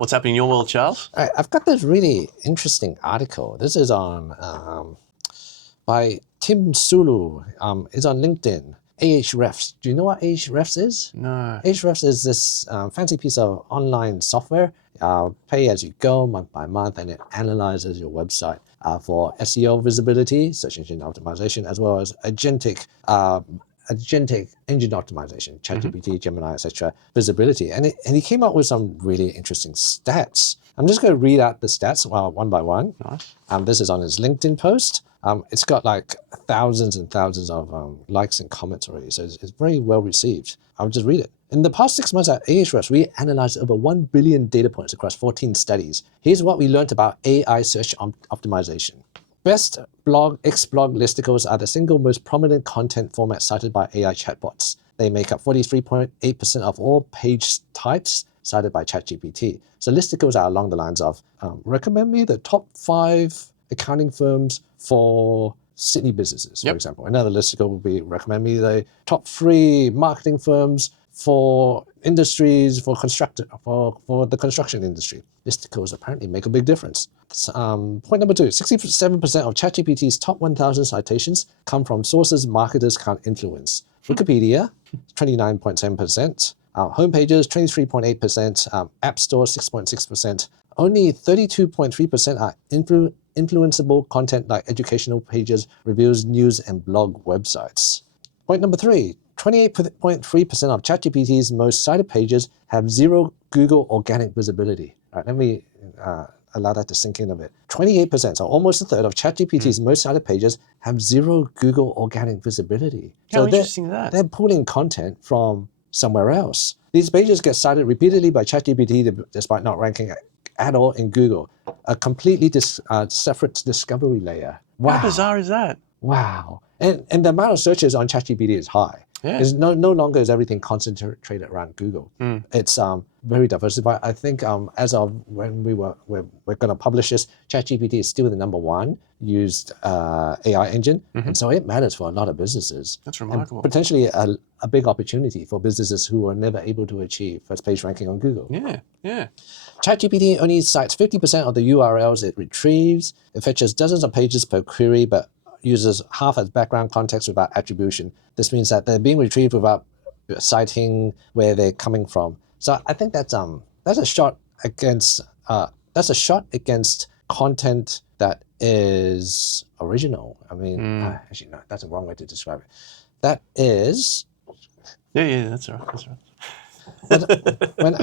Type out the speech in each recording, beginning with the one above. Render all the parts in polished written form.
What's happening in your world, Charles? All right, I've got this really interesting article. This is on by Tim Sulu. It's on LinkedIn. Ahrefs. Do you know what Ahrefs is? No. Ahrefs is this fancy piece of online software. Pay as you go, month by month, and it analyzes your website for SEO visibility, search engine optimization, as well as agentic engine optimization, ChatGPT, Gemini, etc. visibility. And he came up with some really interesting stats. I'm just going to read out the stats one by one. Nice. This is on his LinkedIn post. It's got like thousands and thousands of likes and comments already, so it's very well received. I'll just read it. In the past 6 months at Ahrefs, we analyzed over 1 billion data points across 14 studies. Here's what we learned about AI search optimization. Best X-blog listicles are the single most prominent content format cited by AI chatbots. They make up 43.8% of all page types cited by ChatGPT. So listicles are along the lines of, recommend me the top 5 accounting firms for Sydney businesses, for example. Another listicle would be, recommend me the top 3 marketing firms for industries, for the construction industry. Listicles apparently make a big difference. Point number 2, 67% of ChatGPT's top 1,000 citations come from sources marketers can't influence. Wikipedia, 29.7%. Homepages, 23.8%. App Store, 6.6%. Only 32.3% are influenceable content like educational pages, reviews, news, and blog websites. Point number 3, 28.3% of ChatGPT's most cited pages have 0 Google organic visibility. All right, let me allow that to sink in a bit. 28%, so almost a third of ChatGPT's most cited pages have 0 Google organic visibility. How interesting is that? They're pulling content from somewhere else. These pages get cited repeatedly by ChatGPT despite not ranking at all in Google. A completely separate discovery layer. Wow. How bizarre is that? Wow. And the amount of searches on ChatGPT is high. Yeah. It's no longer is everything concentrated around Google. It's very diversified. I think as of when we're going to publish this, ChatGPT is still the #1 used AI engine, and so it matters for a lot of businesses. That's remarkable. And potentially a big opportunity for businesses who are never able to achieve first page ranking on Google. Yeah. ChatGPT only cites 50% of the URLs it retrieves. It fetches dozens of pages per query, but uses half as background context without attribution. This means that they're being retrieved without citing where they're coming from. So I think that's a shot against content that is original. I mean, actually no, that's the wrong way to describe it. That is. Yeah, that's right.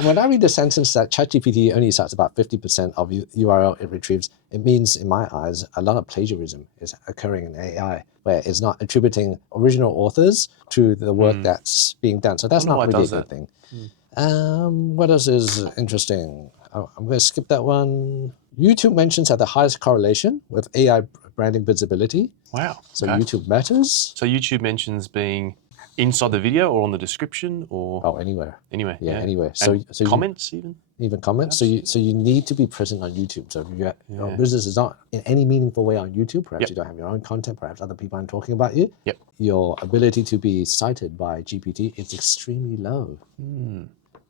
When I read the sentence that ChatGPT only cites about 50% of URL it retrieves, it means, in my eyes, a lot of plagiarism is occurring in AI, where it's not attributing original authors to the work that's being done. So that's not really a good thing. What else is interesting? I'm going to skip that one. YouTube mentions have the highest correlation with AI branding visibility. Wow. So YouTube matters. So YouTube mentions being inside the video or on the description or anywhere. Anywhere. Yeah, anywhere. So comments even comments. Perhaps? So you need to be present on YouTube. So if your business is not in any meaningful way on YouTube, perhaps you don't have your own content, perhaps other people aren't talking about you. Your ability to be cited by GPT is extremely low.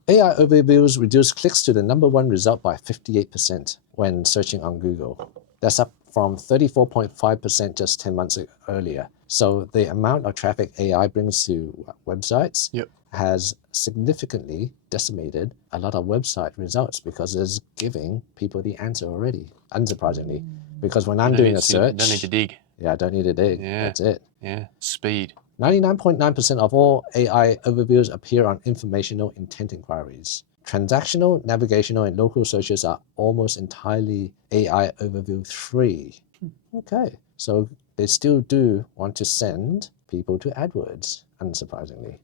AI overviews reduce clicks to the #1 result by 58% when searching on Google. That's up from 34.5% just 10 months earlier. So the amount of traffic AI brings to websites has significantly decimated a lot of website results because it's giving people the answer already, unsurprisingly. Because when I'm doing a search... Don't need to dig. Yeah, I don't need to dig. That's it. Yeah, speed. 99.9% of all AI overviews appear on informational intent inquiries. Transactional, navigational, and local searches are almost entirely AI overview free. Okay, so they still do want to send people to AdWords, unsurprisingly.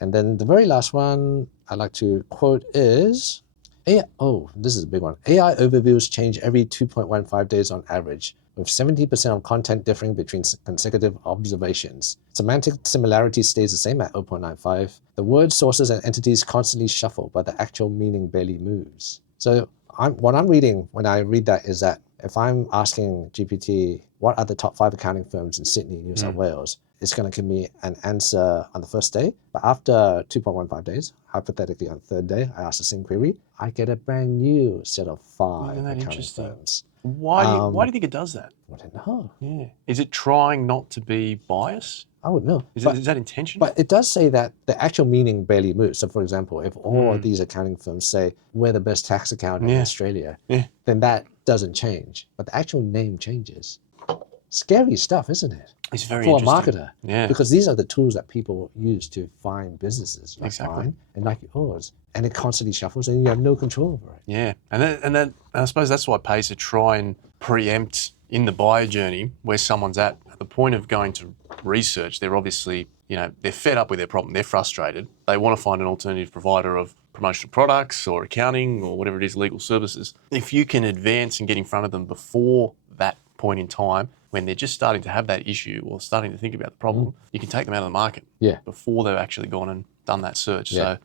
And then the very last one I'd like to quote is, this is a big one. AI overviews change every 2.15 days on average, with 70% of content differing between consecutive observations. Semantic similarity stays the same at 0.95. The word sources and entities constantly shuffle, but the actual meaning barely moves. So what I'm reading when I read that is that if I'm asking GPT, what are the top 5 accounting firms in Sydney, New South Wales, it's going to give me an answer on the first day. But after 2.15 days, hypothetically on the third day, I ask the same query, I get a brand new set of 5 Isn't that accounting interesting? firms. Why do you think it does that? I don't know. Yeah. Is it trying not to be biased? I would know. Is that intentional? But it does say that the actual meaning barely moves. So, for example, if all these accounting firms say we're the best tax accountant in Australia, then that doesn't change. But the actual name changes. Scary stuff, isn't it? It's very for a interesting. marketer. Yeah. Because these are the tools that people use to find businesses like Exactly. mine and like yours. And it constantly shuffles and you have no control over it. Yeah. And then I suppose that's why it pays to try and preempt in the buyer journey where someone's at the point of going to research. They're obviously, they're fed up with their problem. They're frustrated. They want to find an alternative provider of promotional products or accounting or whatever it is, legal services. If you can advance and get in front of them before that point in time, when they're just starting to have that issue or starting to think about the problem, you can take them out of the market before they've actually gone and done that search. So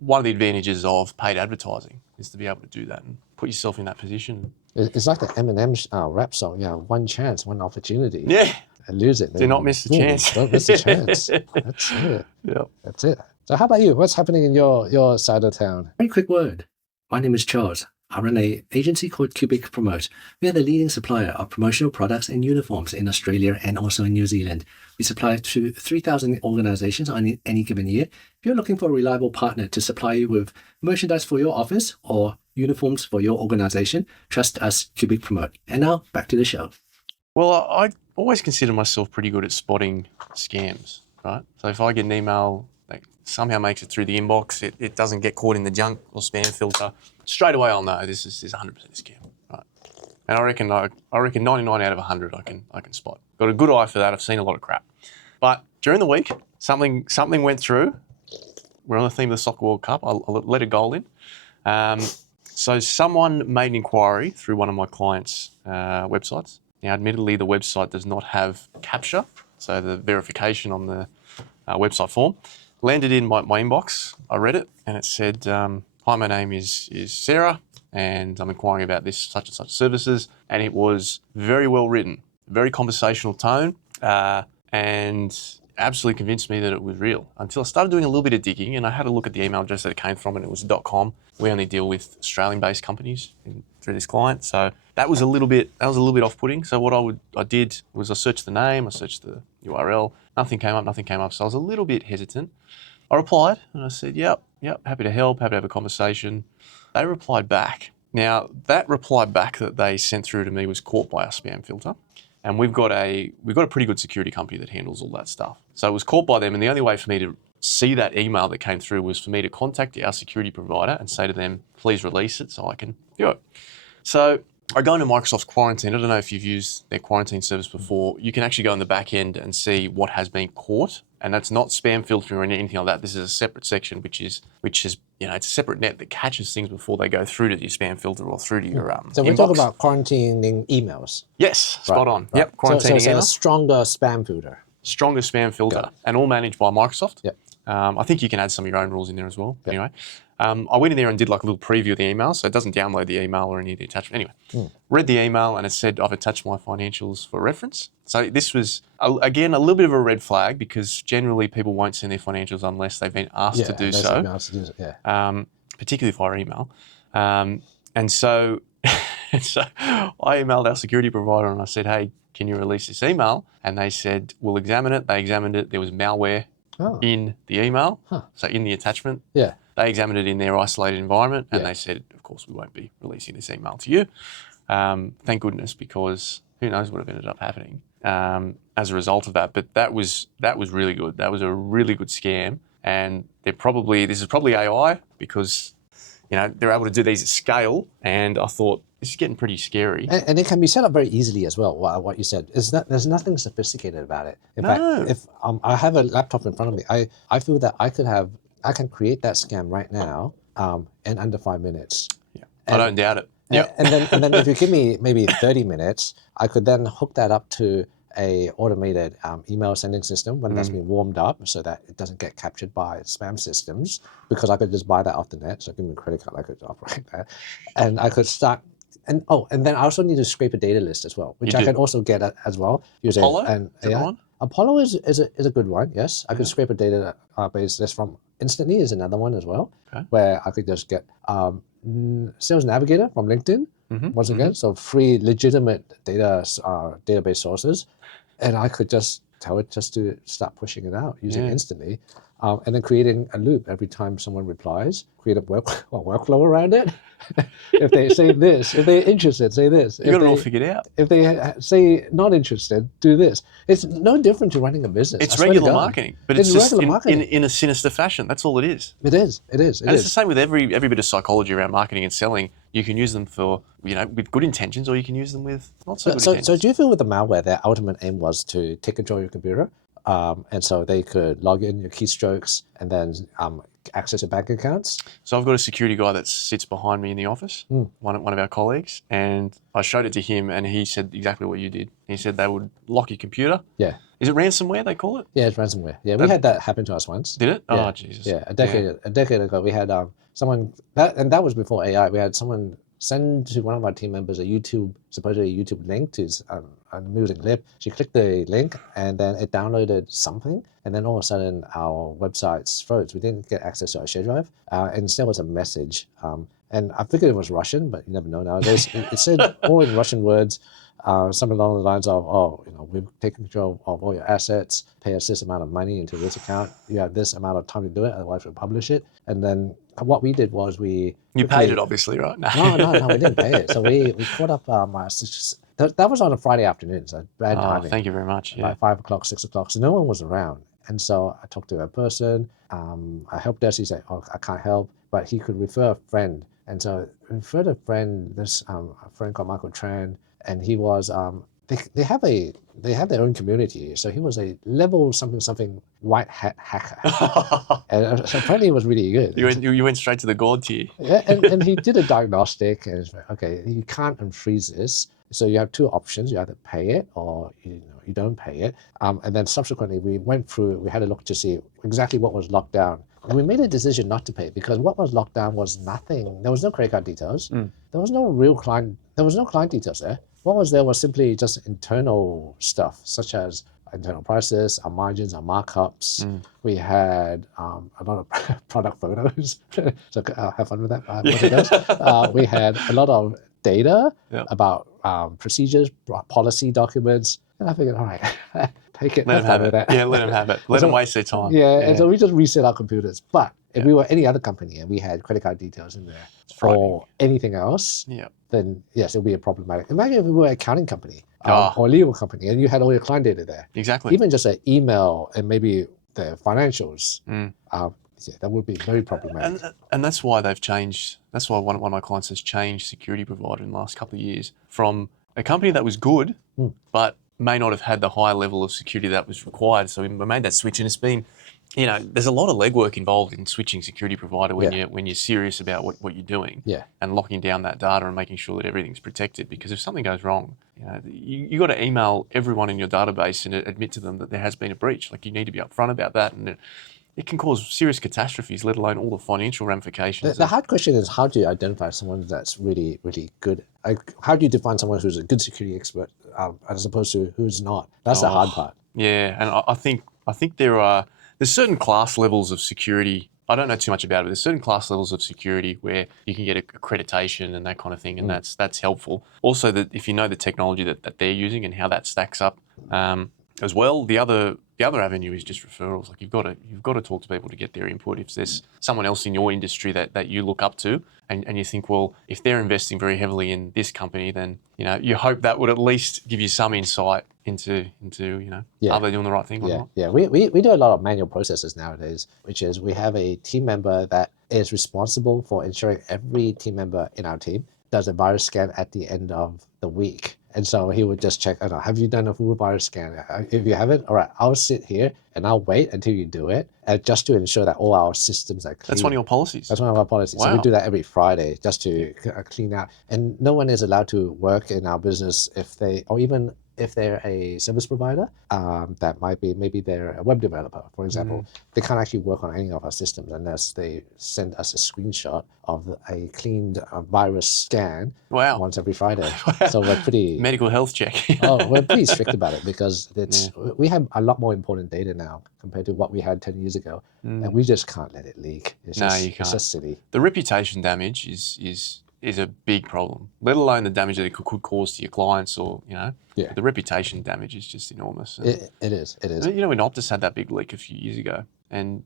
one of the advantages of paid advertising is to be able to do that and put yourself in that position. It's like the Eminem rap song, one chance, one opportunity. Yeah. And lose it. Do not miss the chance. Don't miss the chance. That's it. Yeah. That's it. So how about you? What's happening in your side of town? Very quick word. My name is Charles. I run an agency called Cubic Promote. We are the leading supplier of promotional products and uniforms in Australia and also in New Zealand. We supply to 3,000 organizations on any given year. If you're looking for a reliable partner to supply you with merchandise for your office or uniforms for your organization, trust us, Cubic Promote. And now, back to the show. Well, I always consider myself pretty good at spotting scams, right? So if I get an email that somehow makes it through the inbox, it doesn't get caught in the junk or spam filter, straight away I'll know this is 100% a scam, right? And I reckon 99 out of 100 I can spot. Got a good eye for that. I've seen a lot of crap. But during the week, something went through. We're on the theme of the Soccer World Cup. I'll let a goal in. So someone made an inquiry through one of my clients' websites. Now, admittedly, the website does not have CAPTCHA, so the verification on the website form. Landed in my inbox. I read it, and it said, "Hi, my name is Sarah, and I'm inquiring about this such and such services." And it was very well written, very conversational tone, and absolutely convinced me that it was real. Until I started doing a little bit of digging, and I had a look at the email address that it came from, and it was .com. We only deal with Australian-based companies through this client, so that was a little bit off-putting. So what I did was I searched the name, I searched the URL. Nothing came up. So I was a little bit hesitant. I replied and I said, yep, happy to help, happy to have a conversation. They replied back. Now, that reply back that they sent through to me was caught by our spam filter. And we've got a pretty good security company that handles all that stuff. So it was caught by them, and the only way for me to see that email that came through was for me to contact our security provider and say to them, please release it so I can view it. So I go into Microsoft's quarantine. I don't know if you've used their quarantine service before. You can actually go in the back end and see what has been caught. And that's not spam filtering or anything like that. This is a separate section, which is it's a separate net that catches things before they go through to your spam filter or through to your So we're talking about quarantining emails. Yes, spot on. Right. Yep, quarantining so a stronger spam filter. Stronger spam filter, and all managed by Microsoft. Yep. I think you can add some of your own rules in there as well. Yep. Anyway, I went in there and did like a little preview of the email, so it doesn't download the email or any of the attachment. Anyway, read the email and it said, I've attached my financials for reference. So this was, again, a little bit of a red flag because generally people won't send their financials unless they've been asked to do so, particularly via email. And so I emailed our security provider and I said, hey, can you release this email? And they said, we'll examine it. They examined it. There was malware in the email, so in the attachment. Yeah. They examined it in their isolated environment and they said, of course, we won't be releasing this email to you. Thank goodness, because who knows what have ended up happening as a result of that. But that was really good. That was a really good scam. And this is probably AI because, they're able to do these at scale. And I thought, this is getting pretty scary. And it can be set up very easily as well, what you said. There's nothing sophisticated about it. In fact, if I have a laptop in front of me, I feel that I can create that scam right now in under 5 minutes. Yeah, I don't doubt it. Yeah. And then if you give me maybe 30 minutes, I could then hook that up to a automated email sending system when that's been warmed up so that it doesn't get captured by spam systems, because I could just buy that off the net. So give me a credit card, I could operate that. And I could start, and then I also need to scrape a data list as well, which I can also get as well. Apollo? Is that the one? Apollo is a good one. Yes, I could scrape a database that's from Instantly is another one as well, Okay. where I could just get Sales Navigator from LinkedIn once again, so free legitimate database sources, and I could just tell it just to start pushing it out using Instantly. And then creating a loop every time someone replies, create a workflow around it. If they say this, if they're interested, say this. You got it all figured out. If they say not interested, do this. It's no different to running a business. It's regular marketing, but it's just regular marketing. in a sinister fashion. That's all it is. It is. And it's the same with every bit of psychology around marketing and selling. You can use them for, with good intentions, or you can use them with not so good intentions. So do you feel with the malware, their ultimate aim was to take control of your computer? And so they could log in your keystrokes and then access your bank accounts. So I've got a security guy that sits behind me in the office, one of our colleagues, and I showed it to him, and he said exactly what you did. He said they would lock your computer. Yeah. Is it ransomware they call it? Yeah, it's ransomware. Yeah, we had that happen to us once. Did it? Yeah. Oh, Jesus. Yeah, a decade ago, we had someone that was before AI. We had someone send to one of our team members a supposedly YouTube link to a music clip. She clicked the link and then it downloaded something, and then all of a sudden our website's froze. We didn't get access to our share drive, and instead was a message. And I figured it was Russian, but you never know nowadays. It said all in Russian words, something along the lines of, we've taken control of all your assets, pay us this amount of money into this account, you have this amount of time to do it, otherwise we'll publish it. And then what we did was You paid it, obviously, right? No, we didn't pay it. So we caught up, that was on a Friday afternoon, so bad timing. Thank you very much. Yeah. Like 5 o'clock, 6 o'clock, so no one was around. And so I talked to a person, I helped desk, he said, I can't help, but he could refer a friend. And so I referred a friend, a friend called Michael Tran, and he was, they have their own community. So he was a level something white hat hacker. And so apparently it was really good. You went straight to the gold tier. Yeah, and he did a diagnostic, and it's like, okay, you can't unfreeze this. So you have two options: you either pay it or you don't pay it. And then subsequently we went through it. We had a look to see exactly what was locked down. And we made a decision not to pay because what was locked down was nothing. There was no credit card details. There was no real client. There was no client details there. What was there was simply just internal stuff, such as internal prices, our margins, our markups. We had a lot of product photos. So have fun with that. We had a lot of data about procedures, policy documents. And I figured, all right, take it. Let them have it. Yeah, let them have it. Let them waste their time. Yeah, and so we just reset our computers. But if we were any other company and we had credit card details in there or anything else, then yes, it would be a problematic. Imagine if we were an accounting company or a legal company and you had all your client data there. Exactly. Even just an email and maybe the financials, that would be very problematic. And that's why they've changed. That's why one of my clients has changed security provider in the last couple of years from a company that was good, but may not have had the high level of security that was required. So we made that switch, and it's been, there's a lot of legwork involved in switching security provider when you're serious about what you're doing, and locking down that data and making sure that everything's protected. Because if something goes wrong, you got to email everyone in your database and admit to them that there has been a breach. Like, you need to be upfront about that, and it can cause serious catastrophes, let alone all the financial ramifications. The hard question is, how do you identify someone that's really, really good? How do you define someone who's a good security expert as opposed to who's not? That's the hard part. Yeah, and I think there's certain class levels of security. I don't know too much about it, but there's certain class levels of security where you can get accreditation and that kind of thing, and that's helpful. Also, that if you know the technology that they're using and how that stacks up, as well. The other avenue is just referrals. Like, you've got to talk to people to get their input. If there's someone else in your industry that you look up to, and you think, well, if they're investing very heavily in this company, then you hope that would at least give you some insight into are they doing the right thing or not? Yeah, we do a lot of manual processes nowadays, which is we have a team member that is responsible for ensuring every team member in our team does a virus scan at the end of the week. And so he would just check, have you done a full virus scan? If you haven't, all right, I'll sit here and I'll wait until you do it, just to ensure that all our systems are clean. That's one of your policies? That's one of our policies. Wow. So we do that every Friday just to clean out. And no one is allowed to work in our business or even if they're a service provider, that might be, maybe they're a web developer, for example, they can't actually work on any of our systems unless they send us a screenshot of a cleaned virus scan Wow. once every Friday. So we're pretty Medical health check. we're pretty strict about it because we have a lot more important data now compared to what we had 10 years ago, and we just can't let it leak. It's No, just, you can't. It's just silly. The reputation damage is a big problem, let alone the damage that it could cause to your clients, or the reputation damage is just enormous. It is. When Optus had that big leak a few years ago, and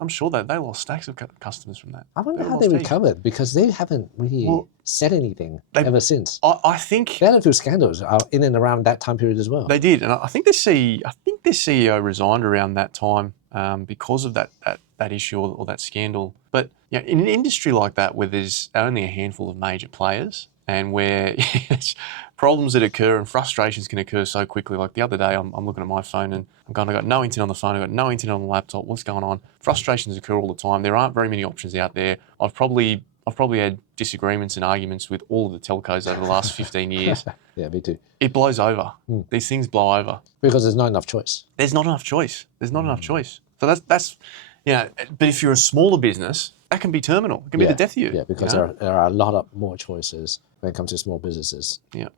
I'm sure that they lost stacks of customers from that. I wonder how they recovered, because they haven't really said anything ever since. I think they had a few scandals in and around that time period as well. They did, and I think their CEO resigned around that time because of that issue or that scandal. But in an industry like that, where there's only a handful of major players, and where problems that occur and frustrations can occur so quickly. Like the other day, I'm looking at my phone and I'm going, I got no internet on the phone, I got no internet on the laptop. What's going on? Frustrations occur all the time. There aren't very many options out there. I've probably had disagreements and arguments with all of the telcos over the last 15 years. Yeah, me too. It blows over. These things blow over. Because there's not enough choice. There's not enough choice. So that's but if you're a smaller business, that can be terminal. It can be the death of you. Yeah, because there are a lot of more choices when it comes to small businesses. Yeah.